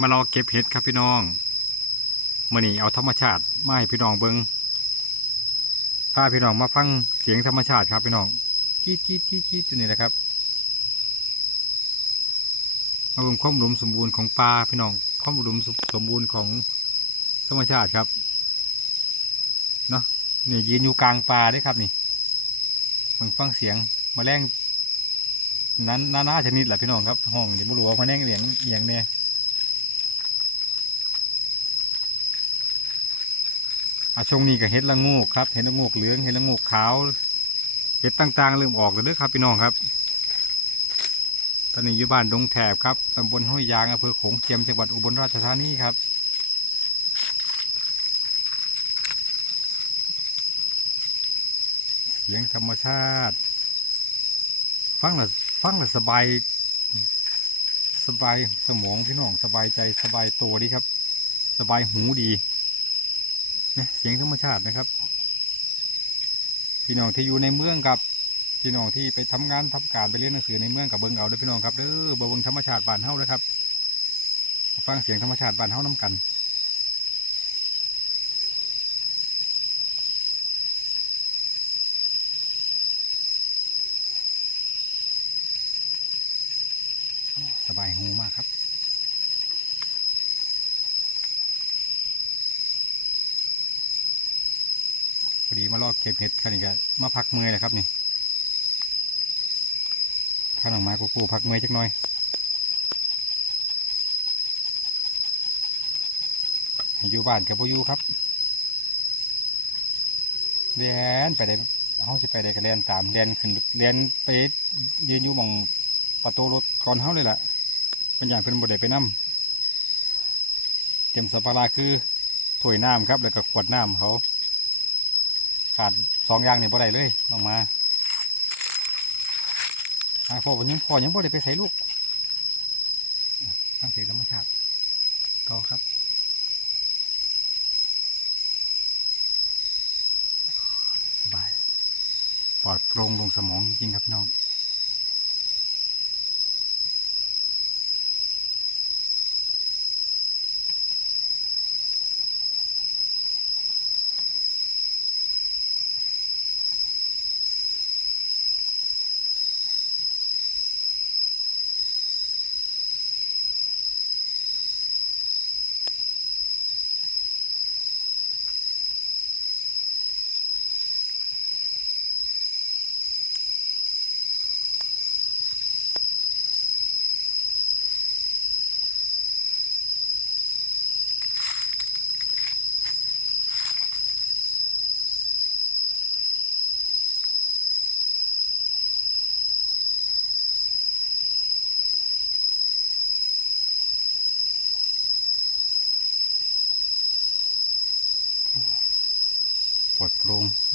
มารอเก็บเห็ดครับพี่น้องมื่อนี้เอาธรรมชาติมาให้พี่น้องเบิงพาพี่น้องมาฟังเสียงธรรมชาติครับพี่น้องจี๊ดจี๊ดจี๊ดจี๊ดตัวนี้แหละครับมาเบิ่งความอุดมสมบูรณ์ของปลาพี่น้องความอุดมสมบูรณ์ของธรรมชาติครับเนาะนี่ยืนอยู่กลางป่าเด้วยครับนี่เบิ่งฟังเสียงแมลงนั้นนานาชนิดแหละพี่น้องครับห้องเดี๋ยวบุรุษว่าแมลงเอียงเอียงเนี่ย อาช่วงนี้ก็เห็ดละโงูกครับเห็ดละโงูกเหลืองเห็ดละโงูกขาวเห็ดต่างๆเริ่มออกแล้วเด้อครับพี่น้องครับ ตอนนี้อยู่บ้านดงแถบครับตำบลห้วยยางอำเภอโขงเจียมจังหวัดอุบลราชธานีครับเสียงธรรมชาติ ฟังละฟังละสบายสบายสมองพี่น้องสบายใจสบายตัวดีครับ สบายหูดี นี่เสียงธรรมชาตินะครับ พี่น้องที่อยู่ในเมืองครับพี่น้องที่ไปทำงานทำการไปเรียนหนังสือในเมืองกับเบิ้งเอาด้อพี่น้องครับเด้อบเบิ้งธรรมชาติบ้านเฮาเลยครับ ฟังเสียงธรรมชาติบ้านเฮานํกันสบายหูมากครับ ดีมาลอกเก็บเห็ดคันนี้ก็มาพักเมื่อยเลยครับนี่ข้าหลังไม้กูกูพักเมื่อยจักหน่อยอยู่บ้านกับพ่อยู่ครับเรียนไปได้เฮาสิไปได้ก็เรียนตามเรียนขึ้นเรียนไปยืนอยู่มองประตูรถก่อนเฮาเลยล่ะเป็นอย่างเป็นบทเดไปนํเตรียมสัมภาระคือถ้วยน้ำครับ แล้วก็ขวดน้ำเขา ขาดสองอย่างเนี่ยบ่ได้เลยลงมาไอ้พ่อวันนี้พ่อยังบ่ได้ไปใส่ลูกฟังเสียงธรรมชาติต่อครับสบาย ปลอดโปร่งลงสมองจริงครับพี่น้อง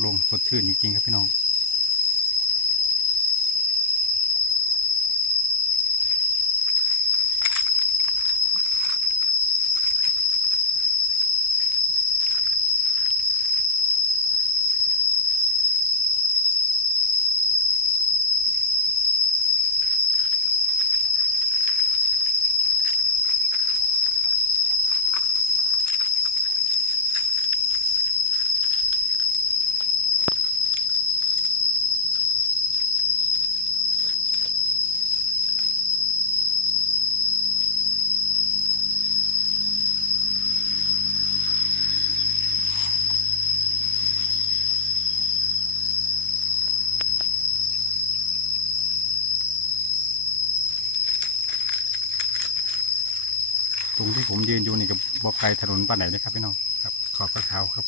ล่งสดชื่นจริงๆครับพี่น้อง รงที่ผมยืนอยู่นี่กับบอกไกลถนนป่านไหนเลยครับพี่น้องครับ ขอบกระขาวครับ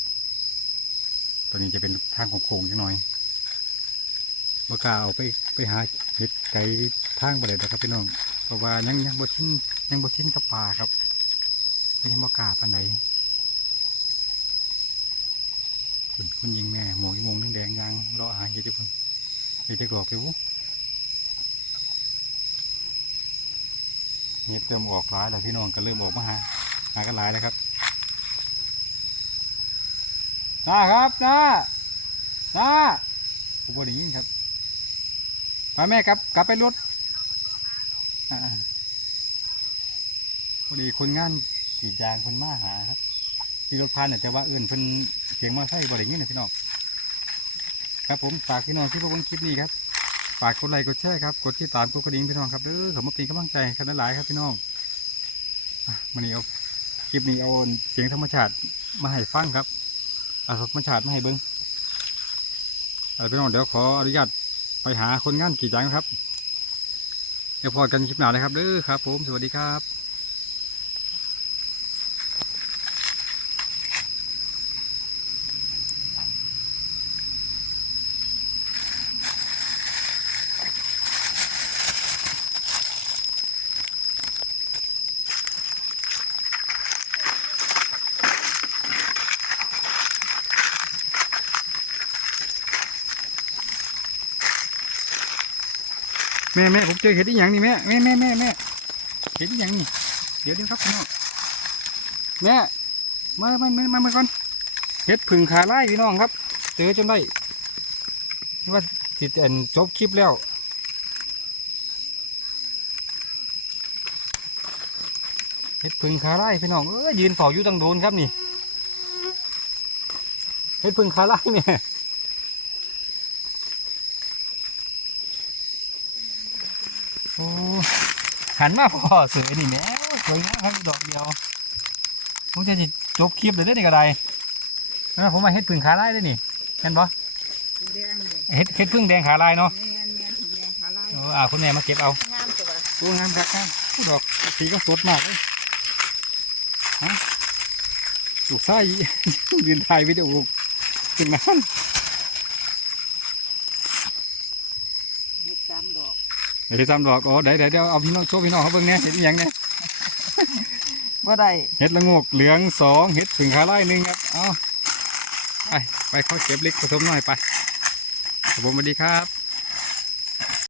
ตัวนี้จะเป็นทางของโค้งๆจังหน่อยบอกกาเอาไปไปหาเห็ดไก่ทางไปเลยนะครับพี่น้องเพราะว่ายังยังบ่ทิ้นยังบ่ทิ้นกับป่าครับไม่ใช่บอกกาป่านไหนคุณคุณยิงแม่หมวกอีโมงนึงแดงยางรออาหารเยอะจุ๊บเดี๋ยวจะกรอกไปวุ้ เห็ดเริ่มออกหลายแล้วพี่น้องก็เริ่มออกมาหาหากันหลายแล้วครับน้าครับน้าน้าผมบ่ได้ยินครับไปแม่กลับกลับไปรถพอดีคนงานกรีดยางคนมาหาครับที่รถพันเนี่ยแต่ว่าเอื่นเพิ่นเสียงมาใส่บ่ได้ยินนะพี่น้องครับผมฝากพี่น้องที่พบกันคลิปนี้ครับ ฝากกดไลค์กดแชร์ครับกดที่ตามกดกระดิ่งพี่น้องครับเด้อขอมาเป็นกำลังใจกันหลายครับพี่น้องมันนี้เอาคลิปนี้เอาเสียงธรรมชาติมาให้ฟังครับเอาธรรมชาติมาให้เบิ้งเอาพี่น้องเดี๋ยวขออนุญาตไปหาคนงานกี่ยังครับเดี๋ยวพอกันคลิปหน้านะครับเด้อครับ ผมสวัสดีครับ แม่แม่ผมเจอเห็ดอีหยังนี่แม่แม่แม่แม่แม่เห็ดอีหยังนี่ เดี๋ยวเดี๋ยวครับพี่น้องแม่มามามามามาก่อนเห็ดผึ่งขาไล่พี่น้องครับ เจอจนได้ว่าจิตเอ็นจบคลิปแล้วเห็ดผึ่งขาไล่พี่น้องเอ้ยยืนเฝ้าอยู่ตั้งโดนครับนี่เห็ดผึ่งขาไล่เนี่ย โอ้หันมาพอสวยนี่แม่สวยงามครับดอกเดียว ผมจะจิจบคลิปเลยได้อนี่ก็ได้นะผมมาเฮ็ดพึ่งขาลายได้อนี่เห็นบ่แดงเด็กเฮ็ดเฮ็ดพึ่งแดงขาลายเนาะแมนแมนถึงแดงขาลายเอออ่าคุณแม่มาเก็บเอางามตัวโอ้งามครับงามโอ้ดอกสีก็สดมากเลยฮะลูกไส้ยืนถ่ายวิดีโอถึงนั้น เห็ดสามดอก เดี๋ยวจำดอกอ๋อเดี๋ยวเดี๋ยวเดี๋ยวเอาพี่น้องโชว์พี่น้องเขาเบิ่งเนี่ยเห็นอหย่างเนี่ยว่าได้เห็ดละโงกเหลืองสองเห็ดผึ่งขาไล่หนึ่งครับเอาไปไปเข้าเก็บเล็กผสมหน่อยไปครับผมสวัสดีครับ